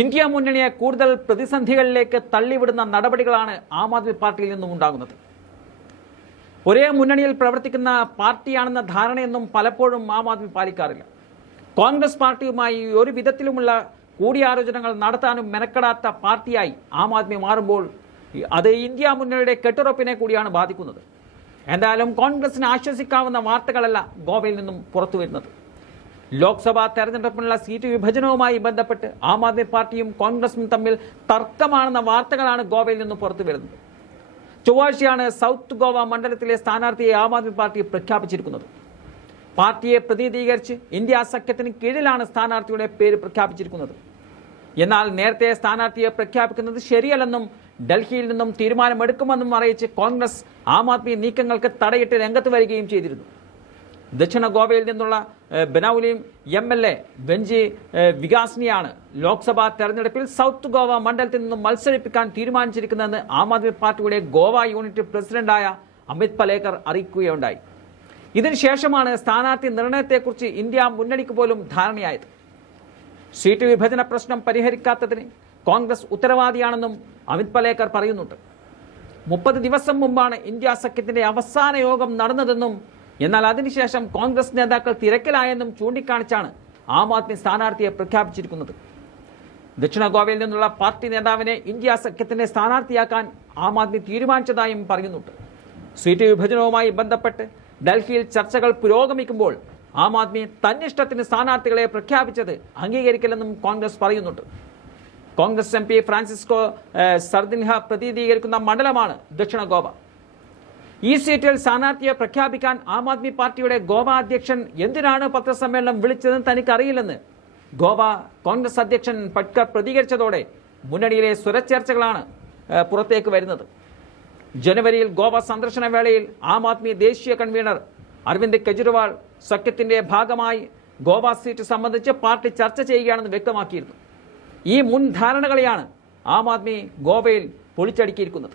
India മുന്നണിയെ കൂടുതൽ പ്രതിസന്ധികളിലേക്ക് തള്ളിവിടുന്ന നടപടികളാണ് ആം ആദ്മി പാർട്ടിയിൽ നിന്നും ഉണ്ടാകുന്നത്. ഒരേ മുന്നണിയിൽ പ്രവർത്തിക്കുന്ന പാർട്ടിയാണെന്ന ധാരണയൊന്നും പലപ്പോഴും ആം ആദ്മി പാലിക്കാറില്ല. കോൺഗ്രസ് പാർട്ടിയുമായി ഒരു വിധത്തിലുമുള്ള കൂടിയാലോചനകൾ നടത്താനും മെനക്കെടാത്ത പാർട്ടിയായി ആം ആദ്മി മാറുമ്പോൾ അത് ഇന്ത്യ മുന്നണിയുടെ കെട്ടുറപ്പിനെ കൂടിയാണ് ബാധിക്കുന്നത്. എന്തായാലും കോൺഗ്രസിന് ആശ്വസിക്കാവുന്ന വാർത്തകളല്ല ഗോവയിൽ നിന്നും പുറത്തു വരുന്നത് ലോക്സഭാ തെരഞ്ഞെടുപ്പിനുള്ള സീറ്റ് വിഭജനവുമായി ബന്ധപ്പെട്ട് ആം ആദ്മി പാർട്ടിയും കോൺഗ്രസും തമ്മിൽ തർക്കമാണെന്ന വാർത്തകളാണ് ഗോവയിൽ നിന്ന് പുറത്തു വരുന്നത്. ചൊവ്വാഴ്ചയാണ് സൗത്ത് ഗോവ മണ്ഡലത്തിലെ സ്ഥാനാർത്ഥിയെ ആം ആദ്മി പാർട്ടി പ്രഖ്യാപിച്ചിരിക്കുന്നത്. പാർട്ടിയെ പ്രതിനിധീകരിച്ച് ഇന്ത്യ സഖ്യത്തിന് കീഴിലാണ് സ്ഥാനാർത്ഥിയുടെ പേര് പ്രഖ്യാപിച്ചിരിക്കുന്നത്. എന്നാൽ നേരത്തെ സ്ഥാനാർത്ഥിയെ പ്രഖ്യാപിക്കുന്നത് ശരിയല്ലെന്നും ഡൽഹിയിൽ നിന്നും തീരുമാനമെടുക്കുമെന്നും അറിയിച്ച് കോൺഗ്രസ് ആം ആദ്മി നീക്കങ്ങൾക്ക് തടയിട്ട് രംഗത്ത് വരികയും ചെയ്തിരുന്നു. ദക്ഷിണ ഗോവയിൽ നിന്നുള്ള ബനൌലിയും എം എൽ എ ബെഞ്ചി വികാസിനിയാണ് ലോക്സഭാ തെരഞ്ഞെടുപ്പിൽ സൗത്ത് ഗോവ മണ്ഡലത്തിൽ നിന്നും മത്സരിപ്പിക്കാൻ തീരുമാനിച്ചിരിക്കുന്നതെന്ന് ആം ആദ്മി പാർട്ടിയുടെ ഗോവ യൂണിറ്റ് പ്രസിഡന്റായ അമിത് പലേക്കർ അറിയിക്കുകയുണ്ടായി. ഇതിനുശേഷമാണ് സ്ഥാനാർത്ഥി നിർണയത്തെക്കുറിച്ച് ഇന്ത്യ മുന്നണിക്ക് പോലും ധാരണയായത്. സീറ്റ് വിഭജന പ്രശ്നം പരിഹരിക്കാത്തതിന് കോൺഗ്രസ് ഉത്തരവാദിയാണെന്നും അമിത് പലേക്കർ പറയുന്നുണ്ട്. മുപ്പത് ദിവസം മുമ്പാണ് ഇന്ത്യ സഖ്യത്തിന്റെ അവസാന യോഗം നടന്നതെന്നും എന്നാൽ അതിനുശേഷം കോൺഗ്രസ് നേതാക്കൾ തിരക്കിലായെന്നും ചൂണ്ടിക്കാണിച്ചാണ് ആം ആദ്മി സ്ഥാനാർത്ഥിയെ പ്രഖ്യാപിച്ചിരിക്കുന്നത്. ദക്ഷിണ ഗോവയിൽ നിന്നുള്ള പാർട്ടി നേതാവിനെ ഇന്ത്യ സഖ്യത്തിന്റെ സ്ഥാനാർത്ഥിയാക്കാൻ ആം ആദ്മി തീരുമാനിച്ചതായും പറയുന്നുണ്ട്. സീറ്റ് വിഭജനവുമായി ബന്ധപ്പെട്ട് ഡൽഹിയിൽ ചർച്ചകൾ പുരോഗമിക്കുമ്പോൾ ആം ആദ്മി തന്നിഷ്ടത്തിന് സ്ഥാനാർത്ഥികളെ പ്രഖ്യാപിച്ചത് അംഗീകരിക്കില്ലെന്നും കോൺഗ്രസ് പറയുന്നുണ്ട്. കോൺഗ്രസ് എം ഫ്രാൻസിസ്കോ സർദിൻഹ പ്രതിനിധീകരിക്കുന്ന മണ്ഡലമാണ് ദക്ഷിണ ഗോവ ഈ സീറ്റിൽ സ്ഥാനാർത്ഥിയെ പ്രഖ്യാപിക്കാൻ ആം ആദ്മി പാർട്ടിയുടെ ഗോവ അധ്യക്ഷൻ എന്തിനാണ് പത്രസമ്മേളനം വിളിച്ചതെന്ന് തനിക്കറിയില്ലെന്ന് ഗോവ കോൺഗ്രസ് അധ്യക്ഷൻ പട്കർ പ്രതികരിച്ചതോടെ മുന്നണിയിലെ സ്വരച്ചേർച്ചകളാണ് പുറത്തേക്ക് വരുന്നത്. ജനുവരിയിൽ ഗോവ സന്ദർശന വേളയിൽ ആം ആദ്മി ദേശീയ കൺവീനർ അരവിന്ദ് കെജ്രിവാൾ സഖ്യത്തിന്റെ ഭാഗമായി ഗോവ സീറ്റ് സംബന്ധിച്ച് പാർട്ടി ചർച്ച ചെയ്യുകയാണെന്ന് വ്യക്തമാക്കിയിരുന്നു. ഈ മുൻ ധാരണകളെയാണ് ആം ആദ്മി ഗോവയിൽ പൊളിച്ചടുക്കിയിരിക്കുന്നത്.